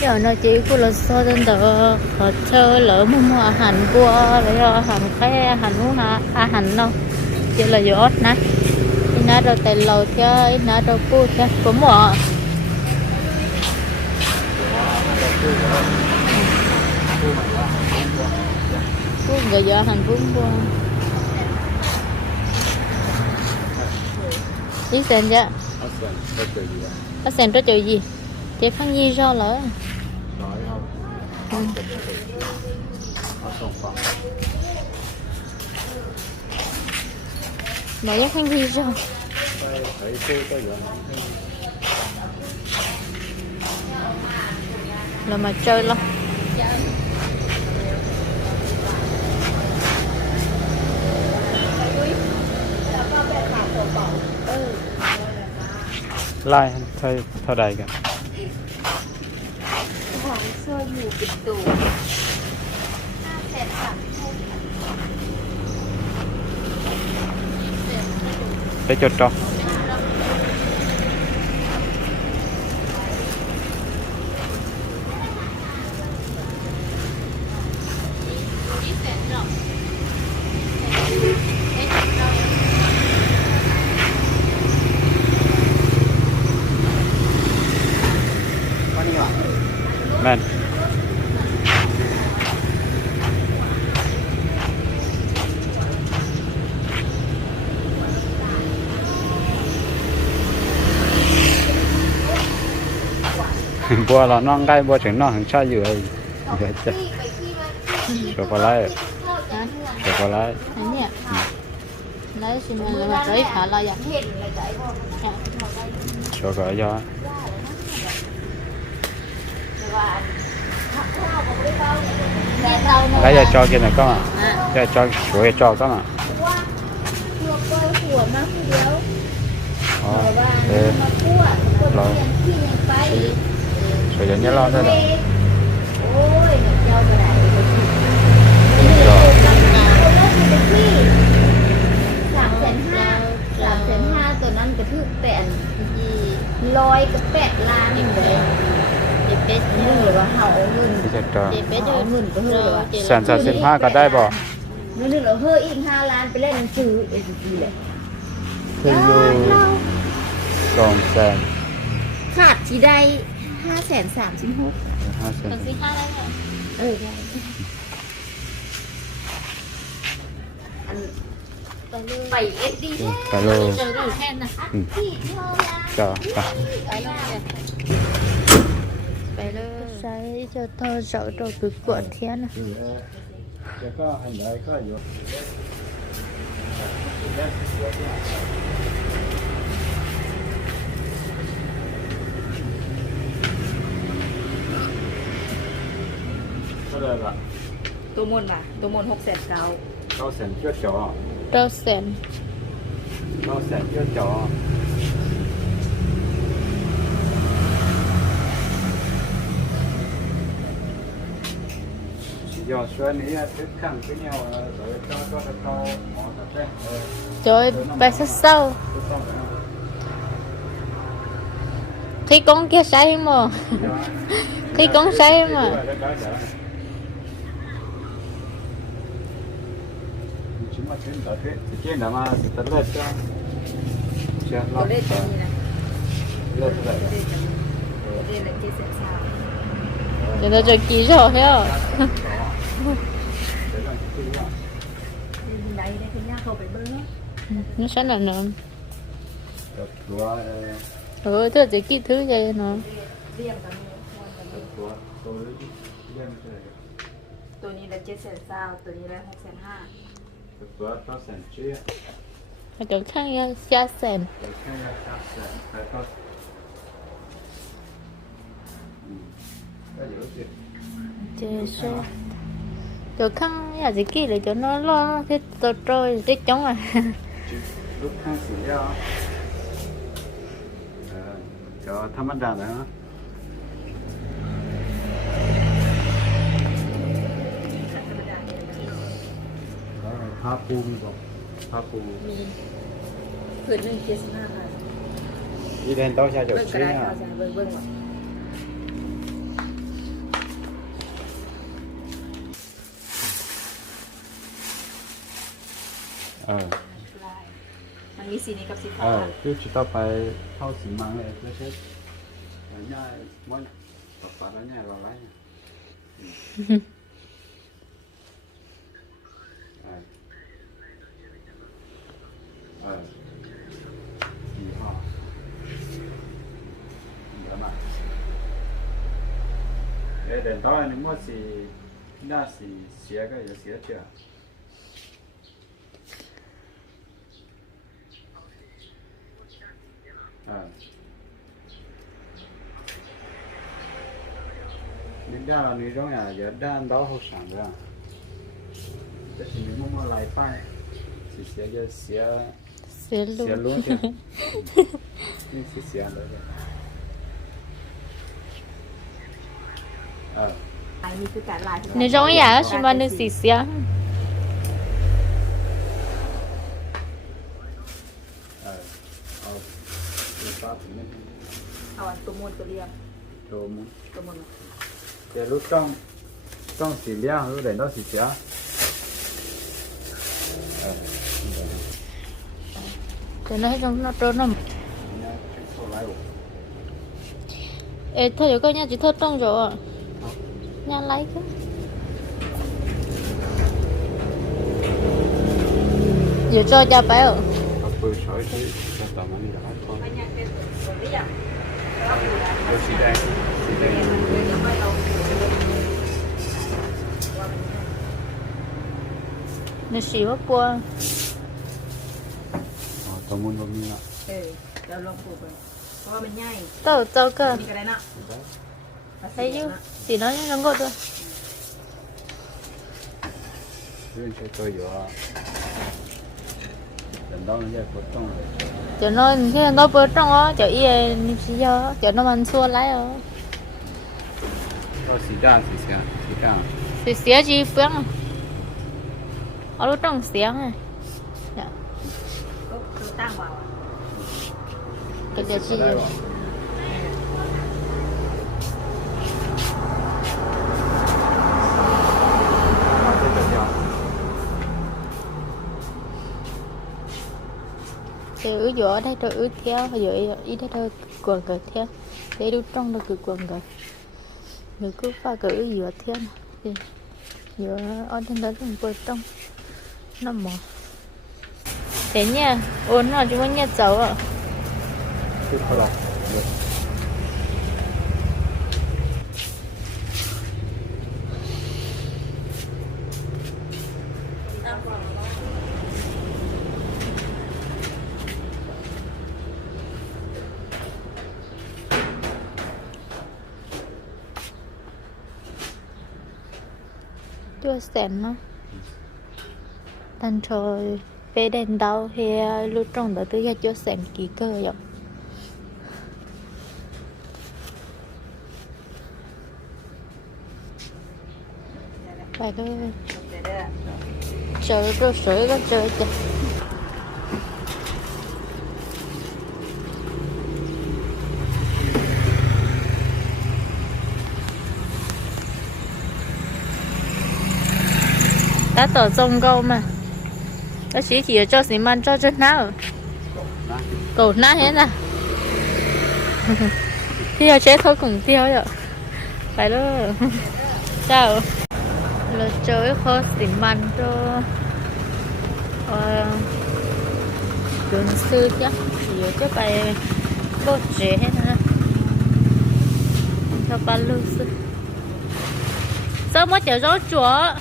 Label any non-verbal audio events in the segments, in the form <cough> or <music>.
giờ nó chỉ của là sao đến tờ họ chơi lỡ mua mua hành qua rồi do hành cái hành muốn ha à hành đâu? Chỉ là gió nè đi nãy đâu tại lầu chơi nãy đâu cu chơi cũng mỏ cu người giờ hành vốn qua ý xem chứ? Ở sân có chơi gì chị khăn nhi do lỡ? Ừ. Mà giác khăn nhi do là mà chơi lắm. Lai thay thay đầy cả ิบตูไปจดจอ บัวเราน้องใกล้บัวถึงน้องถึงชาอยู่เลยเดี๋ยวจะช็อกโกแลตช็อกโกแลตอันเนี้ยแล้วสิมันเราจะได้ขาลายอะช็อกโกแลตใครจะจอกินก็มาจะจอสวยจอก็มาหัวมาคือเดียวเรา นที่ยังไป Rồi giờ nhớ lo đây là โอ้ยเจ้าก็ได้ Rồi คนละสิบที่สามแสนห้าสามแสนห้าตัวนั้นกระทึกแต่อันยี่ร้อยกับแปดล้านนี่เลเลยยเด็กเป็ดนี่หรือว่าเฮาเอาเงิน Bây giờ cho เด็กเป็ดเอาเงินก็เฮ้ยว่าแสนสามสิบห้าก็ได้บ่นี่นึกเราเฮ้ยอีกห้าล้านไปเล่นหนังสือเอซีเลย Thế dù Còn sàn ขาดที่ได้ ห้าแสนสามสิบหกห้าแสนซื้ห้าได้ไหมเออได้ไปเอ็ดดีไปโลเจแค่ะจะไปเลไปโลใช้จะทอเสาตัวกึกกวดเทียนนะ Có đây là ตัวมนป่ะตัวมนหกแสนเก้า Có sàn chưa cho เจ้าแสน Có sàn chưa cho Giờ xuân này thức khăn với nhau rồi cho cho cho cho mỏ thật đấy จอยไปเศร้า Cứ xong rồi ๆkhi con kia say mà khi con say mà Chúng mà trên tờ thế, thì trên là mà tờ lên cho Chưa, ตัวเลขตัวนี้นะ lên cho ตัว đấy เลขตัว Senta, che, si chiede, ma si sta letta? C'è la letta. Letta. Letta cho kỹ cho heo. Nó sẽ là nó. Ừ, thế chỉ kỹ thứ gì nó. Tôi này là 7 sao, tôi này là 6 5 mà chỗ khác nha, xa xem Chê xô Chỗ khác nhà gì kia là chỗ nó lo thế tờ trôi thế chống à. Lúc khác xỉ ra ờ, Chỗ thăm mắt ra rồi hả? าครูมีบอกพาครูมีผืนหนึ่งเจ็ดสิบห้าพัน đi đến đâu cha chụp เบิ่ง chứ ก็ได้คาจารเบิ่งเบิ่งว่ะออามันมีสีนี้กับสีเฟ้าอคือจะต้อไปเข้าสิงมังเลยแล้วเช็ดแล้วเยมันปรับปรัแล้วเนี่ยเราไล่ đền đến đó anh mua gì na gì xía cái gì xía chưa? À. Nên đa là người trong nhà giờ đa ăn đó hậu sản ra. Thế thì mình mua lại tay thì xía giờ xía xía luôn. xía luôn chứ. <laughs> Xía luôn Ờ. Nó giống giả xin bà nữ xì xìa ờ. ờ. Để lúc trong. Trong xì lia lúc để nó xì xìa Để nó trong nó trốn lắm. Ê, thôi có nha, chỉ thơ trong rồi nha laiku giờ cho cha bé ở nó xì quá qua tao muốn bông mi ạ tao lông của mình tao mình nhai. Tao tao cơ Ayun, sinayin lang ko to. Chờ nó cái nó bớt trong á, chờ yên niệm sĩ do, chờ nó mang xua lái ó. Có sĩ trang, sĩ xe, sĩ trang. Sĩ xe gì phương à? Ở lúc trong xe à? Dạ. Cái gì chị. trữ giữa đây trữ theo giữa ít đây trữ quần cỡ theo. Để đu trong được cử quần cỡ. Người cứ pha cử giữa theo thì giữa ở trên đó cũng quần trong. Nó mỏ thế nha. Ôn nó chúng nó nhặt dấu ạ. stem tan trời về đèn đâu thì lúc trong đó tôi ra cho stem kỹ cơ rồi phải cái chờ rồi sửa có chơi chứ đã tỏ rồng câu mà. Ta chỉ chỉ cho xí măn cho chân nào Đó. cổ na hết à tiêu chết thôi cũng tiêu rồi phải đó. <laughs> Chào. Là chơi khó xí măn cho ờ, đường sư chứ chỉ cho bài bố trẻ hết nè cho ba lưu sư. Sao mới chở gió chúa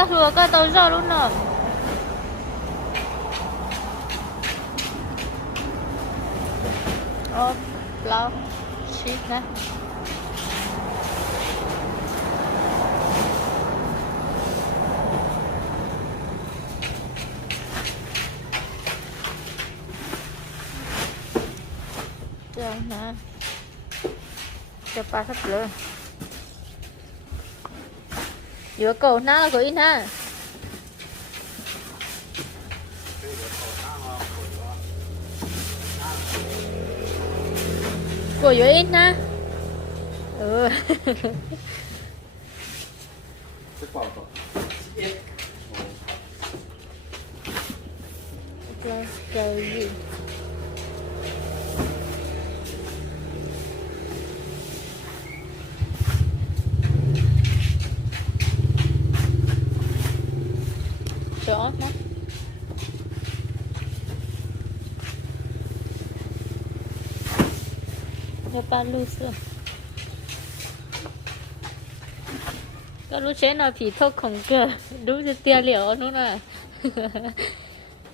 zahlua ka to zo lu no oh blau shit na ba sắp sebelum sắp lửa vừa cầu na là của in ha? Của vừa in ha? Ừ. <laughs> Cái quả quả chơi chơi nó cho ba lưu xưa. Có lúc chế nào phỉ thốc khổng cơ. Đúng là tia liệu nó nè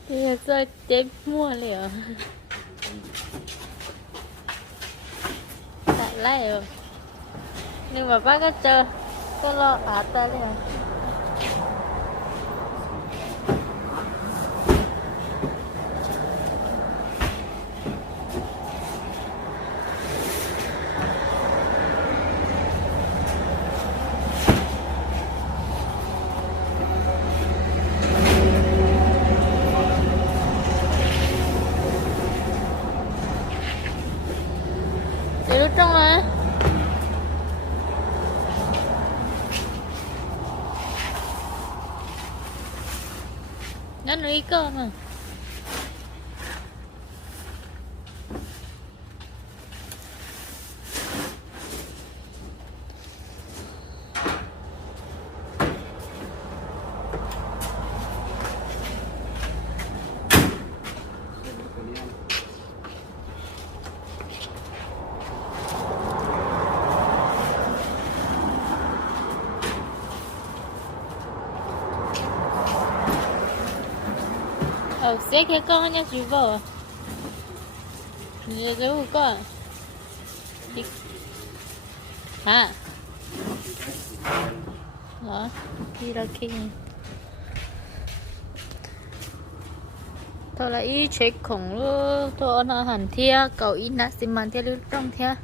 tia sao chế mua liệu tại lại rồi. Nhưng mà bác có chờ có lo ả ta liệu để nó trong này nó đi cơ mà ờ sẽ cái con nha, chú vợ. Giờ giữ con Đi- hả? Hả? Đi ra kia thôi là ý chế khổng luôn. Thôi, nó hẳn thia. Cậu ý nát xì màn thia lưu trong thia.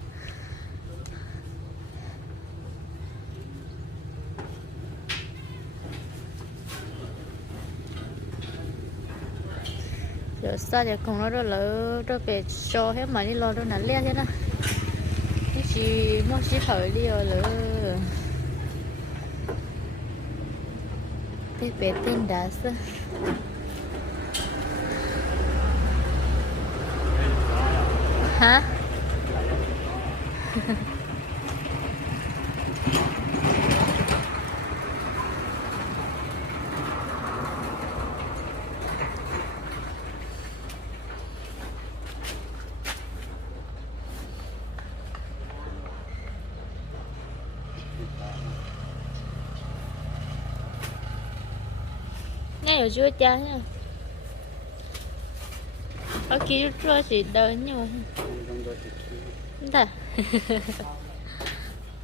Xa giờ cùng nó đó lỡ đó về cho hết mà đi lo đó là le thế đó cái gì mua chỉ hỏi đi rồi lỡ cái về tên đã sao hả ở chưa cha nha. Ở kia trong đó thì khi Thật. <laughs>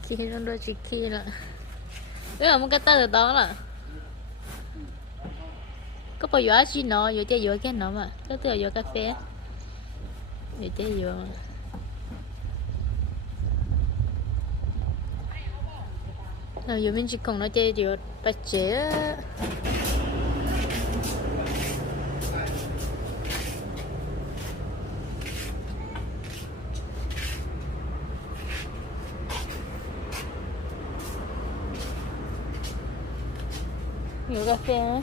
Chị trong đôi chị khi là Tức là một cái từ đó là Có bao giờ chị nó Dù chơi giữa cái nó mà Có từ giữa cà phê Dù chơi mà. Rồi dù mình chỉ cùng nó chơi giữa Bà chế Nhiều cà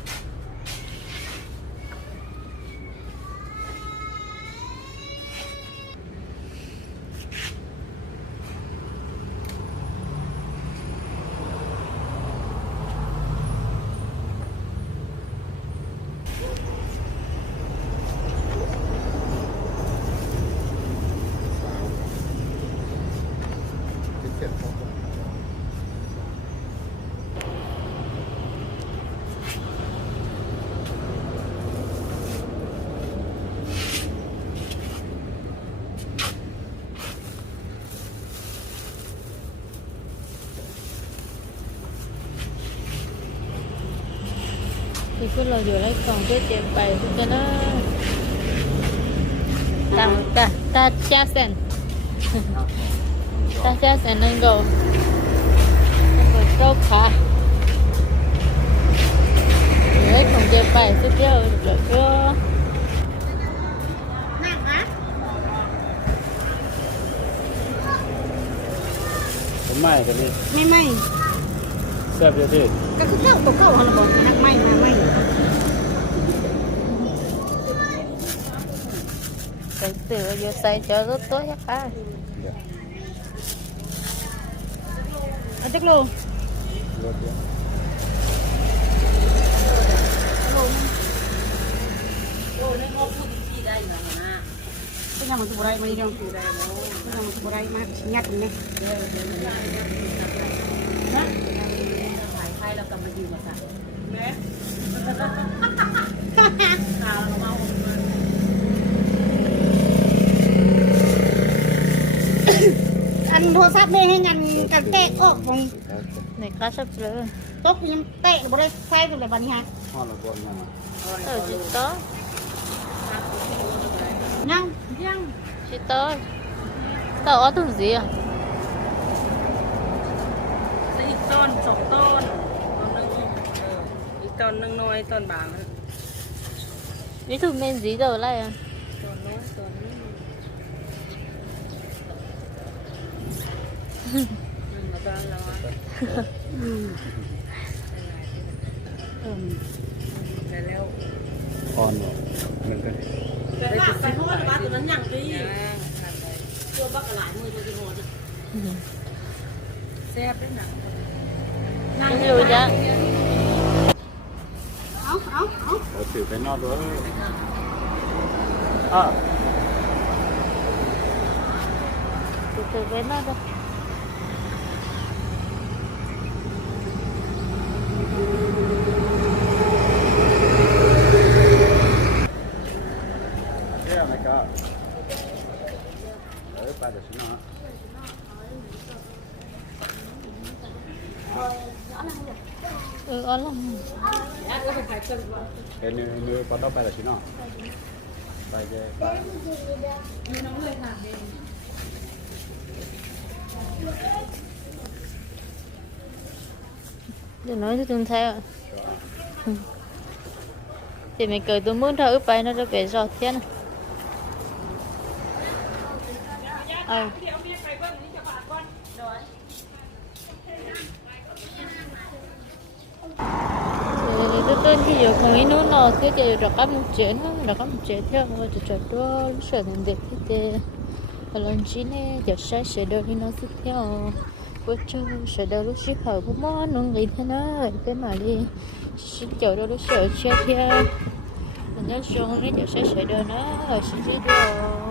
ก็เราอยู่ไร่ของด้วยเจมไปทุกจะาด้ตาตาตาชาเซนตาชาเซนนั่งโกนั่งโกเจ้าขาอยู่ไร่ของเจมไปทุกเจ้าเดี๋ยวก็ไม่ไม่ไม่ แซ่บเยอะที่ ก็คือเก้าตัวเก้าอะไรบอกนักไม่มาไม่ cái từ giờ xài cho rất tốt hết à เอาจักโล รสเยอะ เป็นยังมันสุบไรมาดีดองเป็นยังมันสุบไรมางัดมันเนี่ยอันโท รศัพท์เนี่ยให้งันกันแตกออกของ này cá sắp rồi ตกยังเตะบ่ได้ใส่ตัวเลยบัดนี้ฮะ ห้องละบนมา ở chỉ to ยังยัง chỉ to tao ở tụi gì à อีกต้นสองต้นต้นหนึ่งเอออีกต้นหนึ่งน้อยต้นบางนะ ví dụ men gì đâu lại à ต้นน้อยต้นนี้หนึ่งมาต้นล แต่แล้ว อ่อนเหมือนกัน แต่ว่าไปทอดว่าตัวนั้นอย่างดีตัวบักหลายมือตัวที่หัวแซ่บได้หนัง ví dụ chứ เอาเอาเอา เราถือไปนอกด้วยอ่ะ từ từ với nó đâu เ cái nơi nơi có tóc là chỉ nó. Bay về để nói cho chúng theo dạ. thì mình cười tôi muốn thở bay nó cho về giọt thế này. Ờ. tôi tôi thì giờ không ý nữa nó cứ giờ được có một chuyện thôi được có một chuyện theo, rồi cho cho đó lúc sợ nên được cái tê và lần chín này giờ sai sẽ đâu đi nó tiếp theo. Bữa trưa sẽ đâu lúc trước hở của món, nó nghĩ thế nó thế mà đi. Xin chào đâu lúc sợ chết theo mình nhớ xuống đấy giờ sẽ sẽ đâu nó ở xin chứ đâu